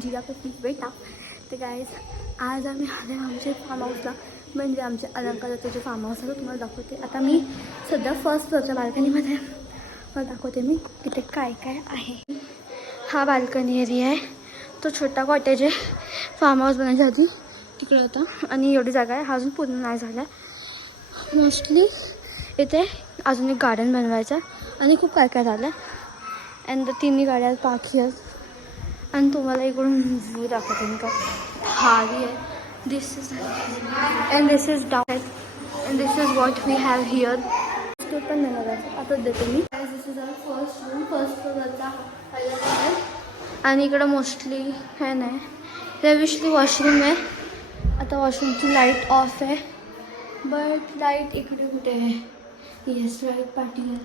जिरा पत्नी बेटा. तर गाईज आज आम्ही आले आमच्या फार्म हाऊसला, म्हणजे आमच्या अलंकाराचं जे फार्म हाऊस आहे तुम्हाला दाखवते. आता मी सध्या फर्स्ट फ्लोअरच्या बाल्कनीमध्ये दाखवते मी इथे काय काय आहे. हा बाल्कनी एरिया आहे. तो छोटा कॉटेज आहे फार्म हाऊस बनायच्या आधी तिकडे होता आणि एवढी जागा आहे. हा अजून पूर्ण नाही झाला. मोस्टली इथे अजून एक गार्डन बनवायचं आणि खूप काय काय झालं. अँड तिन्ही गाड्या पाखी आहेत आणि तुम्हाला इकडून व्ह्यू दाखवते मी का भारी आहे. This is and this is down and this is what we have here. तो पण नाही बघायचं आता देते मी. This is our first room. First फ्लोअरचा आहे आणि इकडं मोस्टली हे नाही रेविशली वॉशरूम आहे. आता वॉशरूमची लाईट ऑफ आहे बट लाईट इकडे कुठे आहे. Yes light particle.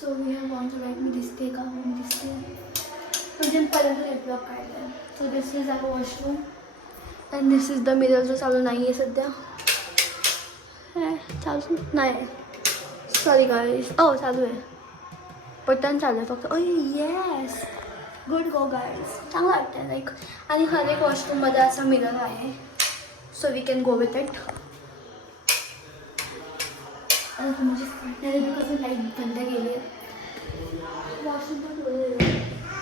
So we have want light. मी दिसते का मी दिसते म्हणजे पर्यंत लाईट ब्लॉक काढलं आहे. So this is our washroom and this is the mirror जो चालू नाही आहे सध्या. चालू नाही आहे सॉरी गाईज. चालू आहे बटन चालू आहे फक्त. Yes good go guys. चांगलं वाटतं आहे लाईक. आणि हर एक वॉशरूममध्ये असा मिरर आहे so we can go with it. कसं लाईट बंद केली आहे. वॉशरूम पण बोललेलं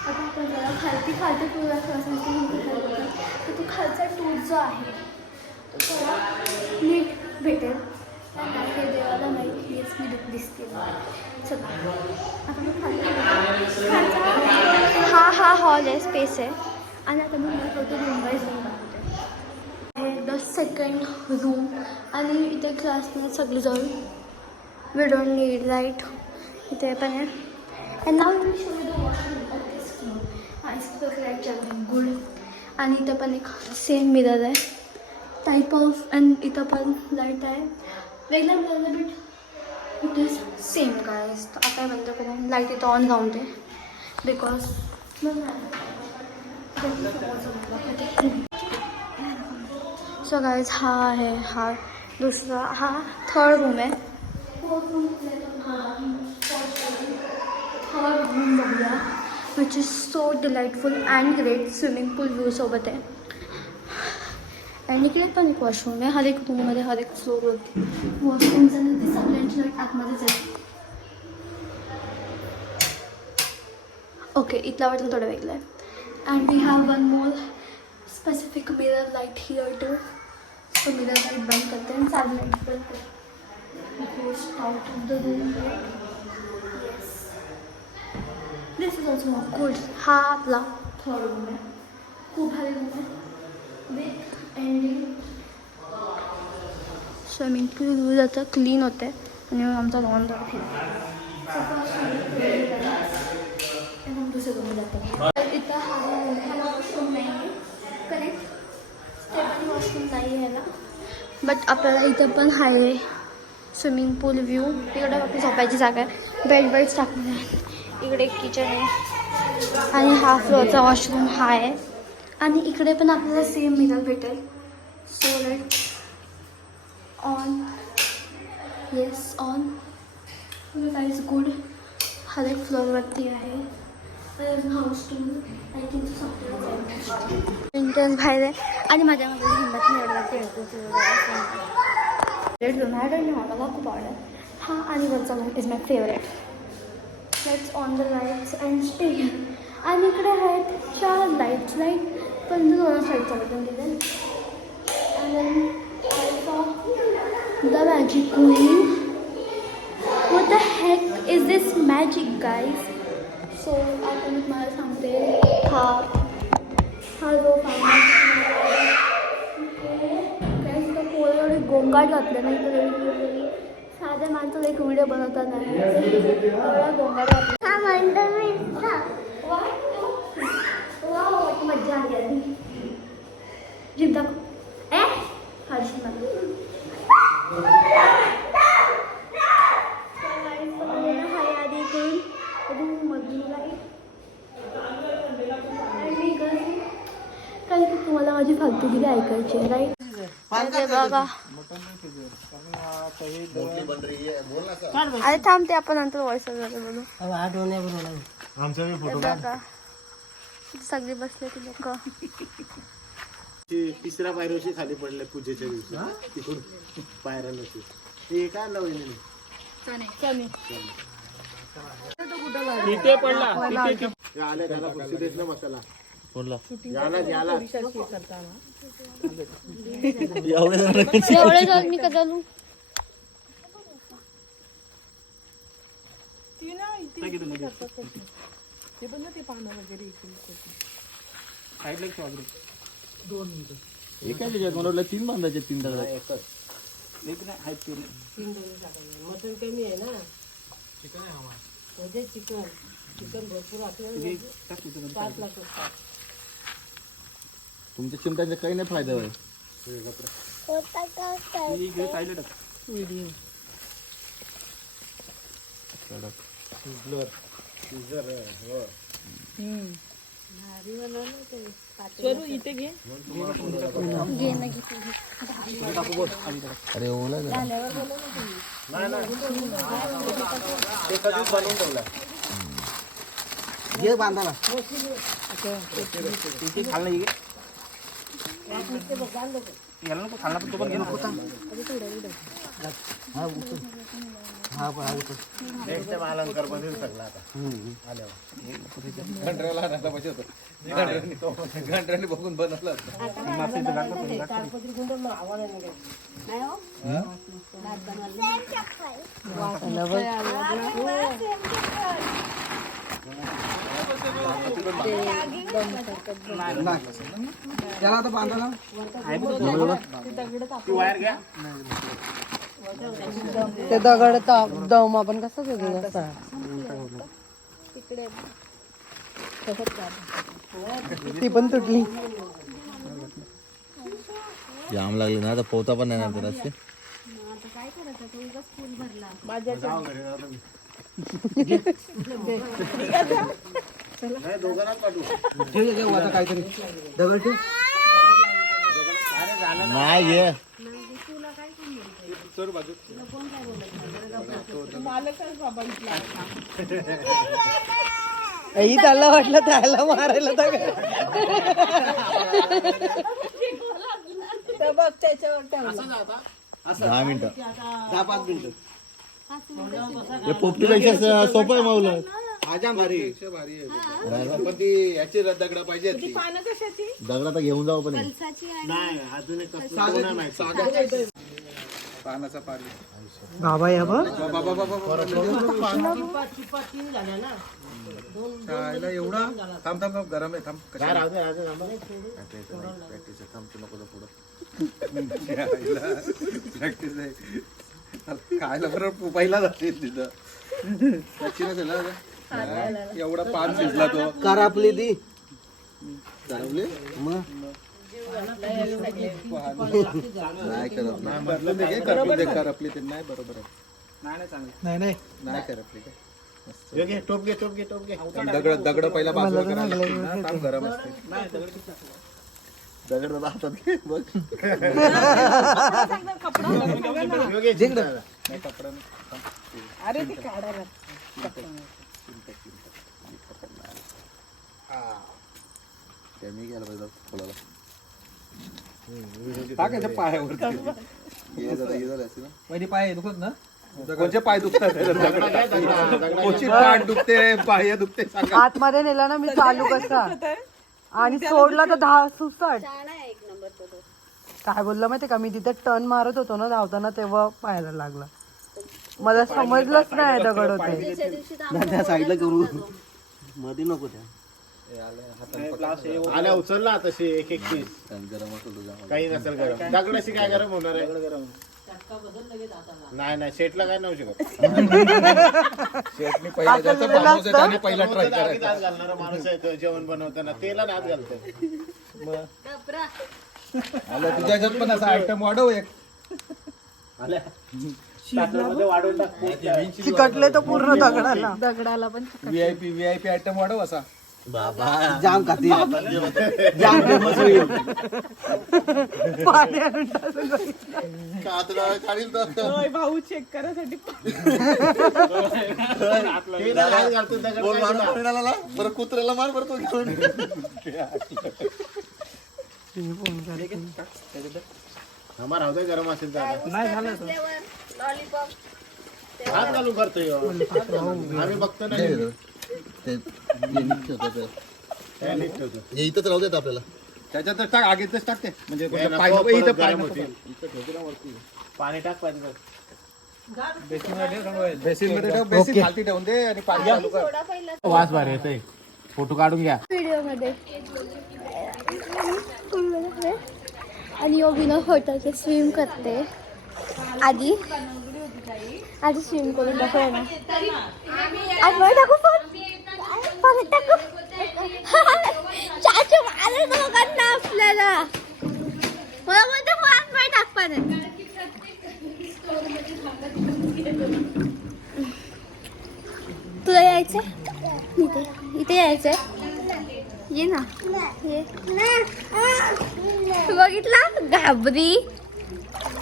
आता आपण जरा खालती टूरला तर तो खालचा टूर जो आहे तो थोडा नीट भेटेल. हे देवाला माहिती हेच मी दिसते. चला आता मी खालचा हा हॉल आहे स्पेस आहे आणि आता मी मला फक्त मुंबई जाऊन दाखवते. हे द सेकंड रूम आणि इथे क्लासमेट सगळी जाऊन. We don't need light. इथे पण आहे. And now me show the washroom of this floor. It's light good. आणि इथं पण एक सेम मिरर आहे टाईप ऑफ. अँड इथं पण लाईट आहे वेगळा mirror but it is same guys. तर आता बंद करून लाईट इथं ऑन राहून दे बिकॉज सो गाईज हा आहे हा दुसरा हा थर्ड रूम आहे. थर्ड रूम बघूया which is so delightful and great. Swimming pool view सोबत आहे. आणि इकडे पण एक वॉशरूम आहे. हर एक रूममध्ये हर एक फ्लोअरवरती वॉशरूम्स आणि ती सगळ्यांची लाईट आतमध्येच आहे. ओके इथला वाटून थोडं वेगळं आहे. And we have one more specific mirror light here too. So mirror light बंद करते आणि चालू लाईट बंद करते. Goes out of the room. Yes. This is also good. हा आपला थर्ड रूम आहे. खूप भारी रूम आहे विथ एंडिंग स्विमिंग पूल जातं क्लीन होते आणि मग आमचा लॉन जातो. दुसऱ्या रूम जातं. इथं हा वॉशरूम नाही आहे करेक्ट. स्टेपनी वॉशरूम नाही आहे ना बट आपल्याला इथं पण आहे स्विमिंग पूल व्ह्यू. इकडे आपली झोपायची जागा आहे. बेड बेड्स टाकलेले आहेत. इकडे एक किचन आहे आणि हा फ्लोअरचा वॉशरूम हा आहे. आणि इकडे पण आपल्याला सेम मिरर भेटेल. So light on. Yes on. Is good. हर एक फ्लोअरवरती आहे. House to I think interest बाहेर आहे आणि माझ्यामध्ये हिंमत नाही एवढं मला खूप आवडेल. हा आणि वरचा room is my favourite. Let's on the lights and stay. आणि इकडे आहेत 4 लाईट्स. लाईट पण 2 साईड चालून दिले. And the magic queen. What the heck is this magic guys. So आता मी तुम्हाला सांगते हा जो एवढे गोंगाट घातले नाही तर साध्या माणसाला एक व्हिडिओ बनवता नाही एवढा गोंगाट घातला. हा म्हणतो मी मज्जा आली आधी जिम दाखव हर्षी मला हाय आधी करून रूम मधून लाईट. कारण की तुम्हाला माझी फालतूगिरी ऐकायची आहे राईट. बघा अरे थांबते आपण नंतर वॉइस बोलू. सगळे बसले ती लोक. तिसऱ्या पायऱ्याशी खाली पडले पूजेच्या दिवशी तिकडून पायऱ्याला ते काय आणलं वहिनी आल्या त्याला कुर्सी देत ना मसाला एवढे जाऊन मी कसा लू एका त्याच्यात मला वाटलं 3 बांधायचे 3 दगड मटन कमी आहे ना. चिकन आहे चिकन भरपूर आपल्याला 5 लाख असतात. तुमच्या चिमट्याचा काही नाही फायदा होय. इथे घे. अरे ओला घे बांधाला अलंकार बनेल सगळा आता घंट्याने बघून बनवलं त्याला आता बांधाला वायर घ्या ते दगड दम आपण कसं वेगळं ती पण तुटली. जाम लागले ना आता पोहता पण नाही तर असे दोघांना पाठवू काहीतरी दगड ठेव नाही घे त्याला वाटलं त्याला मारायला बघ त्याच्यावर 10 मिनिटं 10-5 मिनिटं पोपटीपेक्षा सोपं आहे माऊलं भाज्या भारी पण ती याची दगड पाहिजे दगड आता घेऊन जाऊ पण नाही अजून एक पानाचा पाणी बाबा या बघ एवढा थांब थांब गरम आहे थांब प्रॅक्टिस आहे खायला बरोबर पहिला जातील तिथं एवढा पान शिजला तो करापली ती करपले मग नाही करपली ते नाही बरोबर आहे नाही करपली काय टोप घे दगड पहिला बाजूला गरम असते दगड हातात घे बघ अरे ते काढायला मी गेला पाहिजे फुलाला टाकायच्या पायावरती पहिली पाय दुखत ना कोणचे पाय दुखतात कोणची पाठ दुखते पाय दुखते सांगा आतमध्ये नेला ना मी चालू कसा आणि सोडला तर 10 सुसाट काय बोललं माहिती का मी तिथे टर्न मारत होतो ना धावताना तेव्हा पायाला लागला मला समजलंच नाही दगड होते त्या साईडला करू मध्ये नको त्या आल्या उचलला तशी एक पीस गरम काही नसेल गरम दगडाशी काय गरम होणार आहे नाही शेटला काय नव्हू शकत शेटने पहिला ट्राय घालणारा माणूस आहे तो जेवण बनवताना तेला नाच घालतो तुझ्या पण असा आयटम वाढव एक वाढवून टाक चिकटले तो पूर्ण दगडाला व्हीआयपी आयटम वाढव असा जाम खाती जाम फेमस होईल पाणी आणून टाकून बघ. भाऊ चेक करायसाठी तेला हात घालतो दगड बोल काय मार तुला? बरं कुत्र्याला मार बरं तो घेऊन आम्हा राहू दे गरम असेल तर आता. लॉलीपॉप हात घालून करतोय हो. आम्ही बघतो ना नेहमी. काय नीट ठेवतो. हे इथंच राहू देत आपल्याला त्याच्यातच टाक आगीतच टाकते म्हणजे हे नको, पाय नको, परत इथं पाय गरम नको. होतील. पाणी टाक पाहिजे बेसिन मध्ये ठेव बेसिन खालती ठेवून दे आणि पाणी चालू कर. थोडा पहिला वास भारी येतोय फोटो काढून घ्या व्हिडिओमध्ये आणि योगिनो होटलचे स्विम करते आधी स्विम करून दाखव ना आज वर टाकू परत टाकू चाचू मारे दोघांना आपल्याला मला म्हणते आज वर टाक पाण्यात तुला यायचंय इथे यायचंय ये ना ये बघितला घाबरी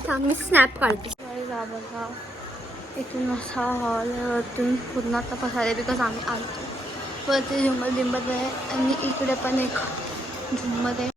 थांब मी स्नॅप काढते बघा इथून असा हॉल वरतून पूर्ण आता पसारे बिकॉज आम्ही आलतो वरती झुंबर बिंबर आहे आणि इकडे पण एक झुंबर आहे